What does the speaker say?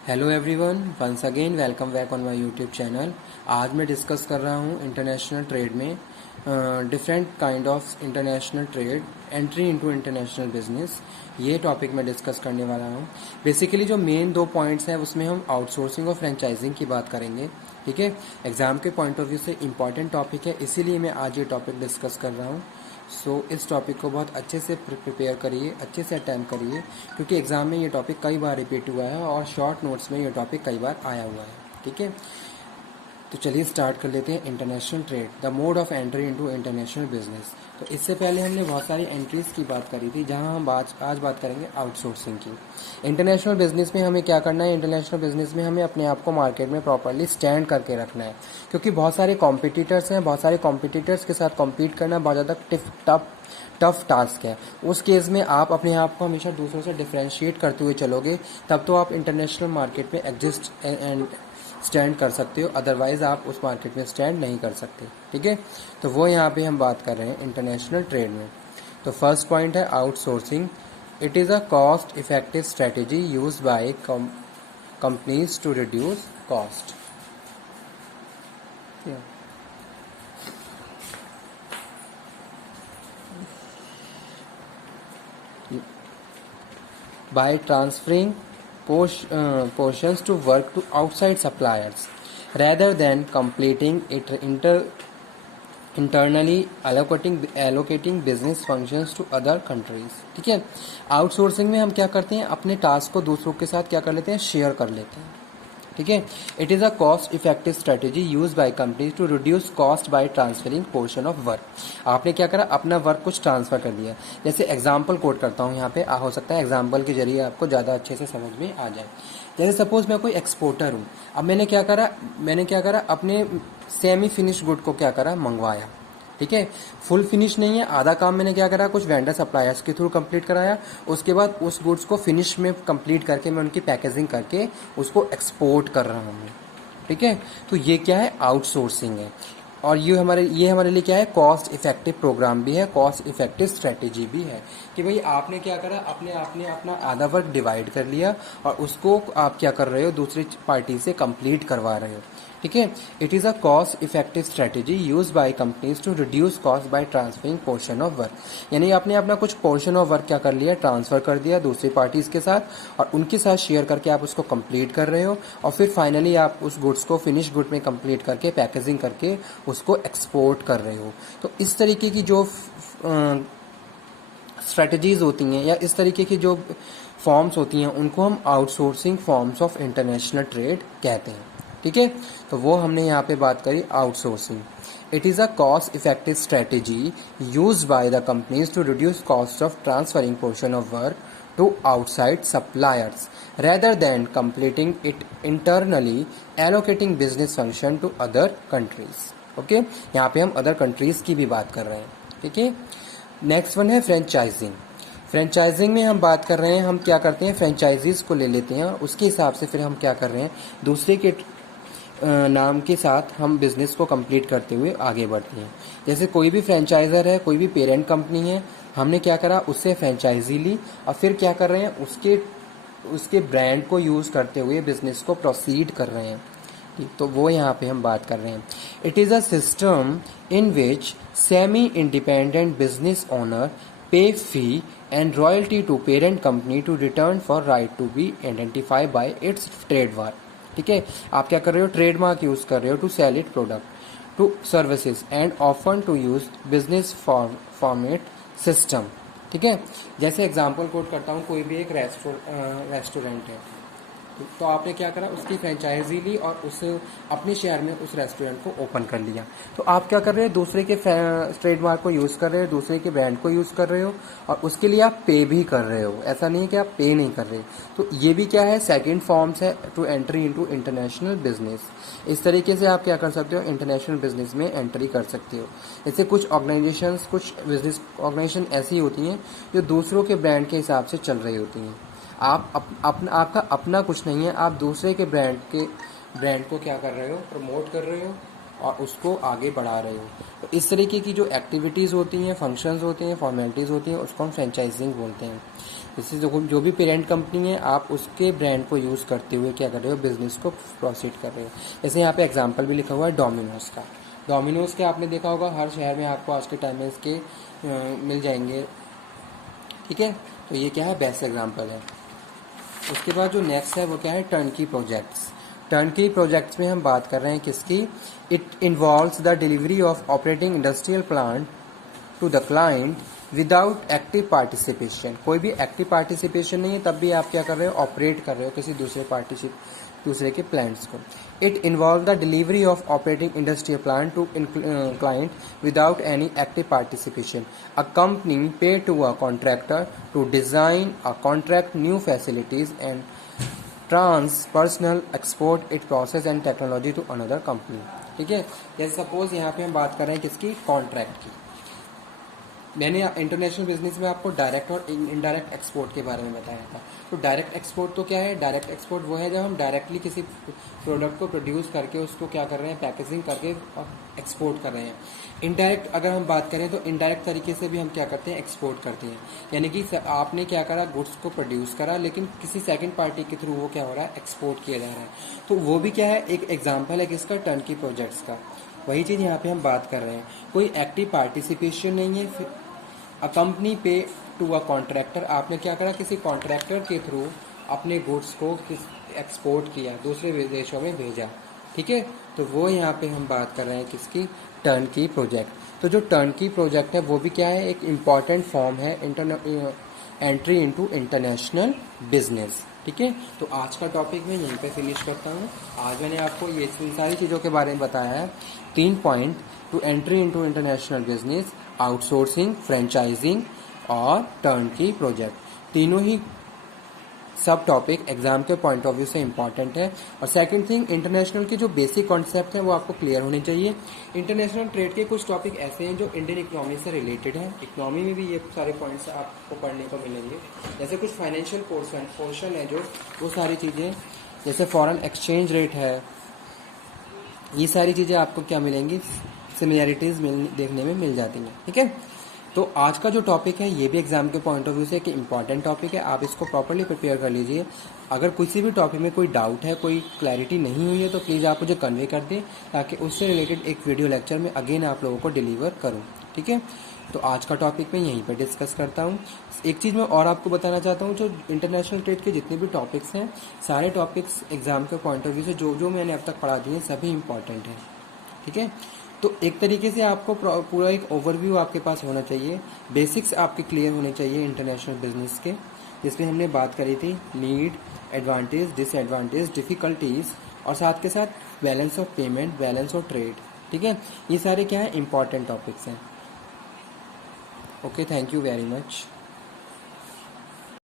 Hello everyone, once again welcome back on my YouTube channel. आज मैं discuss कर रहा हूँ इंटरनेशनल ट्रेड में different kind of international trade, entry into international business. ये topic मैं डिस्कस करने वाला हूँ। बेसिकली जो मेन दो पॉइंट्स हैं उसमें हम आउटसोर्सिंग और फ्रेंचाइजिंग की बात करेंगे। ठीक है, एग्जाम के पॉइंट ऑफ व्यू से इंपॉर्टेंट टॉपिक है, इसीलिए मैं आज ये टॉपिक डिस्कस कर रहा हूँ। इस टॉपिक को बहुत अच्छे से प्रिपेयर करिए, अच्छे से अटैम्प्ट करिए, क्योंकि एग्ज़ाम में ये टॉपिक कई बार रिपीट हुआ है और शॉर्ट नोट्स में ये टॉपिक कई बार आया हुआ है। ठीक है, तो चलिए स्टार्ट कर लेते हैं। International trade, the mode of entry into international business. तो इससे पहले हमने बहुत सारी एंट्रीज़ की बात करी थी, जहां हम आज बात करेंगे आउटसोर्सिंग की। इंटरनेशनल बिजनेस में हमें क्या करना है? इंटरनेशनल बिजनेस में हमें अपने आप को मार्केट में प्रॉपरली स्टैंड करके रखना है, क्योंकि बहुत सारे कॉम्पिटिटर्स हैं। बहुत सारे कॉम्पिटिटर्स के साथ कॉम्पीट करना बहुत ज़्यादा टफ टास्क है। उस केस में आप अपने आप को हमेशा दूसरों से डिफ्रेंशिएट करते हुए चलोगे, तब तो आप इंटरनेशनल मार्केट में एग्जिस्ट एंड स्टैंड कर सकते हो, अदरवाइज आप उस मार्केट में स्टैंड नहीं कर सकते। ठीक है, तो वो यहाँ पे हम बात कर रहे हैं इंटरनेशनल ट्रेड में। तो फर्स्ट पॉइंट है outsourcing. It is a cost effective strategy use by companies to reduce cost. by transferring portions to work to outside suppliers rather than completing it internally allocating business functions to other countries। ठीक है, outsourcing में हम क्या करते हैं? अपने task को दूसरों के साथ क्या कर लेते हैं? शेयर कर लेते हैं। ठीक है, it is a cost effective strategy use by companies to reduce cost by transferring portion of work. आपने क्या करा? अपना वर्क कुछ ट्रांसफर कर दिया। जैसे एग्जांपल कोट करता हूँ यहाँ पे, हो सकता है एग्जांपल के जरिए आपको ज़्यादा अच्छे से समझ में आ जाए। जैसे सपोज मैं कोई एक्सपोर्टर हूँ। अब मैंने क्या करा अपने सेमी फिनिश गुड को क्या करा? मंगवाया। ठीक है, फुल फिनिश नहीं है, आधा काम मैंने क्या करा? कुछ वेंडर सप्लायर्स के थ्रू कंप्लीट कराया। उसके बाद उस गुड्स को फिनिश में कंप्लीट करके मैं उनकी पैकेजिंग करके उसको एक्सपोर्ट कर रहा हूँ। ठीक है, तो ये क्या है? आउटसोर्सिंग है। और ये हमारे लिए क्या है? कॉस्ट इफेक्टिव प्रोग्राम भी है, कॉस्ट इफेक्टिव स्ट्रेटेजी भी है, कि भाई आपने क्या करा? आपने अपना आधा वर्क डिवाइड कर लिया और उसको आप क्या कर रहे हो? दूसरी पार्टी से कंप्लीट करवा रहे हो। ठीक है, it is a cost effective strategy use by companies to reduce cost by transferring portion of work. यानी आपने अपना कुछ पोर्शन ऑफ वर्क क्या कर लिया? ट्रांसफर कर दिया दूसरी पार्टीज के साथ, और उनके साथ शेयर करके आप उसको कंप्लीट कर रहे हो, और फिर फाइनली आप उस गुड्स को फिनिश गुड में कंप्लीट करके पैकेजिंग करके उसको एक्सपोर्ट कर रहे हो। तो इस तरीके की जो स्ट्रेटजीज होती हैं या इस तरीके की जो फॉर्म्स होती हैं, उनको हम outsourcing forms of international trade कहते हैं। ठीक है, तो वो हमने यहाँ पे बात करी outsourcing. It is a cost effective strategy use by the companies to reduce cost of transferring portion of work to outside suppliers rather than completing it internally allocating business function to other countries। Okay, यहाँ पे हम other countries की भी बात कर रहे हैं। ठीक है, नेक्स्ट वन है फ्रेंचाइजिंग। फ्रेंचाइजिंग में हम बात कर रहे हैं, हम क्या करते हैं? फ्रेंचाइजीज को ले लेते हैं, उसके हिसाब से फिर हम क्या कर रहे हैं? दूसरे के नाम के साथ हम बिजनेस को कंप्लीट करते हुए आगे बढ़ते हैं। जैसे कोई भी फ्रेंचाइजर है, कोई भी पेरेंट कंपनी है, हमने क्या करा? उससे फ्रेंचाइजी ली और फिर क्या कर रहे हैं? उसके ब्रांड को यूज़ करते हुए बिजनेस को प्रोसीड कर रहे हैं। ठीक, तो वो यहाँ पे हम बात कर रहे हैं। It is a system in which semi independent business owner pay fee and royalty to parent company to return for right to be identify by its trademark. ठीक है, आप क्या कर रहे हो? ट्रेडमार्क यूज़ कर रहे हो to sell it product to services and often to use business format system. ठीक है, जैसे एग्जांपल कोट करता हूँ, कोई भी एक रेस्टोरेंट है, तो आपने क्या करा? उसकी फ्रेंचाइजी ली और उस अपने शहर में उस रेस्टोरेंट को ओपन कर लिया। तो आप क्या कर रहे हो? दूसरे के ट्रेडमार्क को यूज़ कर रहे हो, दूसरे के ब्रांड को यूज़ कर रहे हो, और उसके लिए आप पे भी कर रहे हो। ऐसा नहीं है कि आप पे नहीं कर रहे। तो ये भी क्या है? सेकंड फॉर्म्स है to entry into international business. इस तरीके से आप क्या कर सकते हो? इंटरनेशनल बिजनेस में एंट्री कर सकते हो। जैसे कुछ ऑर्गेनाइजेशंस, कुछ बिजनेस ऑर्गेनाइजेशन ऐसी होती हैं जो दूसरों के ब्रांड के हिसाब से चल रही होती हैं। आपका अपना कुछ नहीं है, आप दूसरे के ब्रांड को क्या कर रहे हो? प्रमोट कर रहे हो और उसको आगे बढ़ा रहे हो। तो इस तरीके की जो एक्टिविटीज़ होती हैं, फंक्शंस होते हैं, फॉर्मेलिटीज़ होती हैं, उसको हम फ्रेंचाइजिंग बोलते हैं। जैसे जो भी पेरेंट कंपनी है आप उसके ब्रांड को यूज़ करते हुए क्या कर रहे हो, बिजनेस को प्रोसीड कर रहे हो। जैसे यहाँ पे एग्जांपल भी लिखा हुआ है डोमिनोज का। डोमिनोज के आपने देखा होगा हर शहर में आपको आज के टाइम में इसके मिल जाएंगे, ठीक है। तो ये क्या है, बेस्ट एग्जांपल है। उसके बाद जो नेक्स्ट है वो क्या है, टर्नकी प्रोजेक्ट्स। टर्नकी प्रोजेक्ट्स में हम बात कर रहे हैं किसकी, it involves the delivery of operating industrial plant to the client without active participation. कोई भी एक्टिव पार्टिसिपेशन नहीं है तब भी आप क्या कर रहे हो, ऑपरेट कर रहे हो किसी दूसरे के प्लांट्स को। It involve the delivery of operating industrial plant to client without any active participation. A company pay to a contractor to design a contract new facilities and transpersonal export it process and technology to another company. ठीक है, जैसे suppose यहाँ पे हम बात कर रहे हैं किसकी, कॉन्ट्रैक्ट की। मैंने इंटरनेशनल बिजनेस में आपको डायरेक्ट और इनडायरेक्ट एक्सपोर्ट के बारे में बताया था। तो डायरेक्ट एक्सपोर्ट तो क्या है, डायरेक्ट एक्सपोर्ट वो है जब हम डायरेक्टली किसी प्रोडक्ट को प्रोड्यूस करके उसको क्या कर रहे हैं, पैकेजिंग करके और एक्सपोर्ट कर रहे हैं। इनडायरेक्ट अगर हम बात करें तो इनडायरेक्ट तरीके से भी हम क्या करते हैं, एक्सपोर्ट करते हैं। यानी कि आपने क्या करा, गुड्स को प्रोड्यूस करा लेकिन किसी सेकंड पार्टी के थ्रू वो क्या हो रहा है, एक्सपोर्ट किया जा रहा है। तो वो भी क्या है, एक एग्जाम्पल है किसका, टर्नकी प्रोजेक्ट्स का। वही चीज़ यहाँ पे हम बात कर रहे हैं, कोई एक्टिव पार्टिसिपेशन नहीं है। अ company pay to a contractor, आपने क्या करा, किसी कॉन्ट्रैक्टर के थ्रू अपने गुड्स को एक्सपोर्ट किया, दूसरे देशों में भेजा। ठीक है, तो वो यहाँ पे हम बात कर रहे हैं किसकी, टर्नकी प्रोजेक्ट। तो जो टर्नकी प्रोजेक्ट है वो भी क्या है, एक इम्पॉर्टेंट फॉर्म है एंट्री इनटू इंटरनेशनल बिजनेस। ठीक है, तो आज का टॉपिक मैं यहीं पे फिनिश करता हूँ। आज मैंने आपको ये इन सारी चीज़ों के बारे में बताया है, 3 point two entry into international business, outsourcing, franchising और टर्नकी प्रोजेक्ट। तीनों ही सब टॉपिक एग्जाम के पॉइंट ऑफ व्यू से इंपॉर्टेंट है। और सेकंड थिंग, इंटरनेशनल के जो बेसिक कॉन्सेप्ट हैं वो आपको क्लियर होने चाहिए। इंटरनेशनल ट्रेड के कुछ टॉपिक ऐसे हैं जो इंडियन इकोनॉमी से रिलेटेड हैं, इकोनॉमी में भी ये सारे पॉइंट्स आपको पढ़ने को मिलेंगे। जैसे कुछ फाइनेंशियल पोर्शन है जो, वो सारी चीज़ें जैसे फॉरेन एक्सचेंज रेट है, ये सारी चीज़ें आपको क्या मिलेंगी, सिमिलैरिटीज़ देखने में मिल जाती हैं। ठीक है, तो आज का जो टॉपिक है ये भी एग्जाम के पॉइंट ऑफ व्यू से एक इम्पॉर्टेंट टॉपिक है, आप इसको प्रॉपर्ली प्रिपेयर कर लीजिए। अगर किसी भी टॉपिक में कोई डाउट है, कोई क्लैरिटी नहीं हुई है तो प्लीज़ आप मुझे कन्वे कर दें ताकि उससे रिलेटेड एक वीडियो लेक्चर में अगेन आप लोगों को डिलीवर करूँ। ठीक है, तो आज का टॉपिक मैं यहीं पर डिस्कस करता हूँ। एक चीज़ मैं और आपको बताना चाहता हूँ, जो इंटरनेशनल ट्रेड के जितने भी टॉपिक्स हैं, सारे टॉपिक्स एग्जाम के पॉइंट ऑफ व्यू से जो जो मैंने अब तक पढ़ा दिए सभी इंपॉर्टेंट हैं। ठीक है, तो एक तरीके से आपको पूरा एक ओवरव्यू आपके पास होना चाहिए, बेसिक्स आपके क्लियर होने चाहिए इंटरनेशनल बिजनेस के, जिसमें हमने बात करी थी नीड, एडवांटेज, डिसएडवांटेज, डिफ़िकल्टीज और साथ के साथ balance of payment, balance of trade. ठीक है, ये सारे क्या है, इंपॉर्टेंट टॉपिक्स हैं। Okay, thank you very much.